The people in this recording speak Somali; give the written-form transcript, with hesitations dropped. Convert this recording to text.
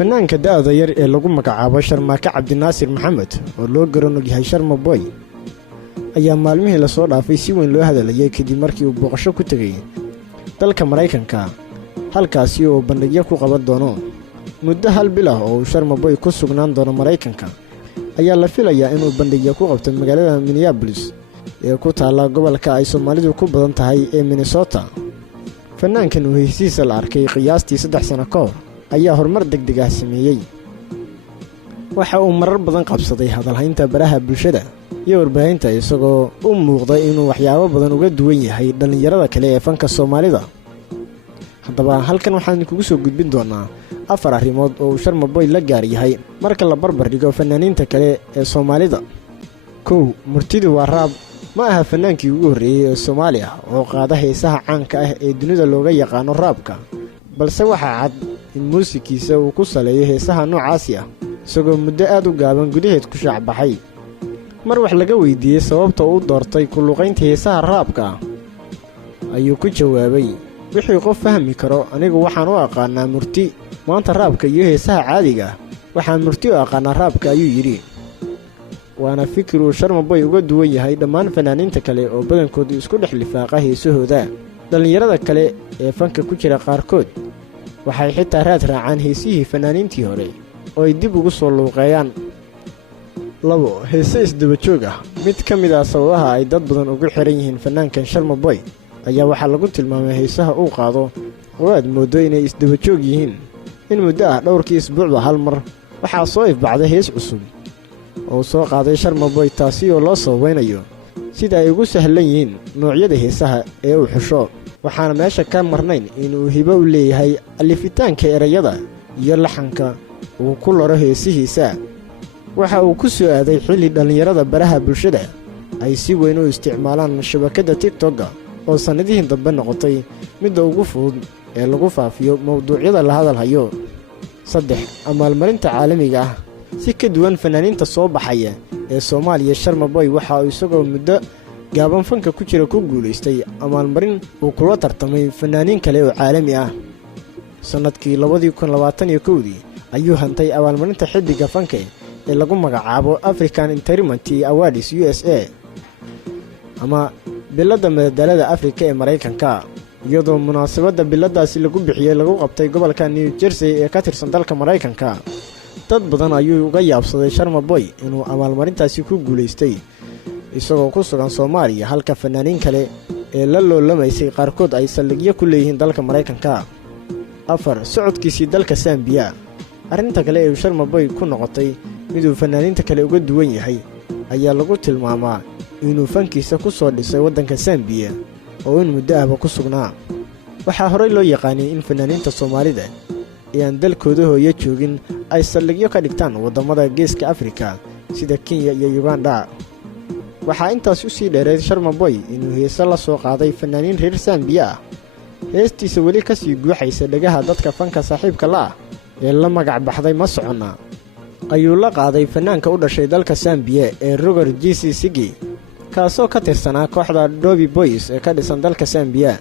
fanaanka da'da yar ee lagu magacaabo Sharmaake Cabdinaasir Maxamed oo loo garanog yahay Sharma Boy ayaa maalmihii la soo dhaafay si weyn loo hadalay kadib markii uu booqasho ku tagay dalka Mareykanka halkaas oo bandhigyo ku qaban doono muddo hal bil ah oo Sharma Boy ku sugnaan doono Mareykanka ayaa la filayaa inuu bandhigyo ku qabto magaalada Minneapolis ee ku taala gobolka ay Soomaalidu ku badan tahay ee Minnesota. fanaankan uu heysiisa la arkay qiyaastii 3 sano ka hor ayaa horumar degdeg ah sameeyay. waxa uu marar badan qabsaday hadalhaynta baraha bulshada iyo warbaahinta isagoo u muuqday inuu waxyaabo badan uga duwan yahay dhalinyarada kale ee fanka Soomaalida. haddaba halkan waxaan kugu soo gudbin doonaa 4 arrimood oo Sharma Boy la gaar yahay marka la barbar dhigo fanaaniinta kale ee Soomaalida. 1. murtidu waa raab. ma aha fanaankii ugu horreeyay ee Soomaali ah oo qaada heesaha caanka ah ee dunida looga yaqaano raabka, balse waxaa cad in muusikiisa uu ku saleeyo heesaha noocaasi ah isagoo muddo aad u gaaban gudaheed ku shaacbaxay. mar wax laga weydiiyey sababta uu doortay ku luqaynta heesaha raabka ayuu ku jawaabay, wixii qof fahmi karo, anigu waxaan u aqaanaa murti. maanta raabka iyo heesaha caadiga waxaan murti u aqaanaa raabka, ayuu yidhi. waana fikir uu Sharma Boy uga duwan yahay dhammaan fanaaniinta kale oo badankoodu isku dhex lifaaqa heesahooda. dhalinyarada kale ee fanka ku jira qaarkood waxay xitaa raad raacaan heesihii fanaaniintii hore oo ay dib ugu soo luuqeeyaan. 2. heese isdaba joog ah. mid ka mid ah sababaha ay dad badan ugu xiran yihiin fanaankan Sharma Boy ayaa waxaa lagu tilmaamay heesaha uu qaado oo aad moodo inay isdaba joog yihiin. in muddo ah dhowrkii isbuucba hal mar waxaa soo ifbacday hees cusub oo soo qaaday Sharma Boy, taasi oo loo sabaynayo sida ay ugu sahlan yihiin noocyada heesaha ee uu xusho. waxaana meesha ka marnayn inuu hibo u leeyahay alifitaanka erayada iyo laxanka uu ku laro heesihiisa. waxa uu ku soo aaday xilli dhalinyarada baraha bulshada ay si weyn u isticmaalaan shabakadda TikTok oo sanadihii dambe noqotay midda ugu fudud ee lagu faafiyo mowduucyada la hadalhayo. 3. abaalmarinta caalamiga ah. si ka duwan fanaaniinta soo baxaya ee Soomaaliya, Sharma Boy waxa uu isagoo muddo gaaban fanka ku jira ku guulaystay abaalmarin uu kula tartamay fanaaniin kale oo caalami ah. sanadkii 2021 ayuu hantay abaalmarinta xiddiga fanka ee lagu magacaabo African Entertainment Awards USA ama biladda madadaalada Afrika ee Mareykanka, iyadoo munaasabadda biladaasi lagu bixiyay lagu qabtay gobolka New Jersey ee ka tirsan dalka Mareykanka. dad badan ayuu uga yaabsaday Sharma Boy inuu abaalmarintaasi ku guulaystay isagoo ku sugan Soomaaliya, halka fanaaniin kale ee la loolamaysay qaarkood ay saldhigyo ku leeyihiin dalka Mareykanka. 4. socodkiisii dalka Zambia. arrinta kale ee Sharma Boy ku noqotay miduu fanaaniinta kale uga duwan yahay ayaa lagu tilmaamaa inuu fankiisa ku soo dhisay waddanka Zambia oo in muddo ahba ku sugnaa. waxaa horey loo yaqaanay in fanaaniinta Soomaalida ee aan dalkooda hooyo joogin ay saldhigyo ka dhigtaan waddamada geeska Afrika sida Kenya iyo Uganda. waxaa intaas u sii dheereed Sharma Boy inuu heese la soo qaaday fanaaniin reer Zambia ah. heestiisa weli ka sii guuxaysa dhagaha dadka fanka saaxiibka la ah ee la magac baxday Ma Soconna ayuu la qaaday fanaanka u dhashay dalka Zambia ee Roger Sigi, kaasoo ka tirsanaa kooxda Dobi Boys ee ka dhisan dalka Zambia.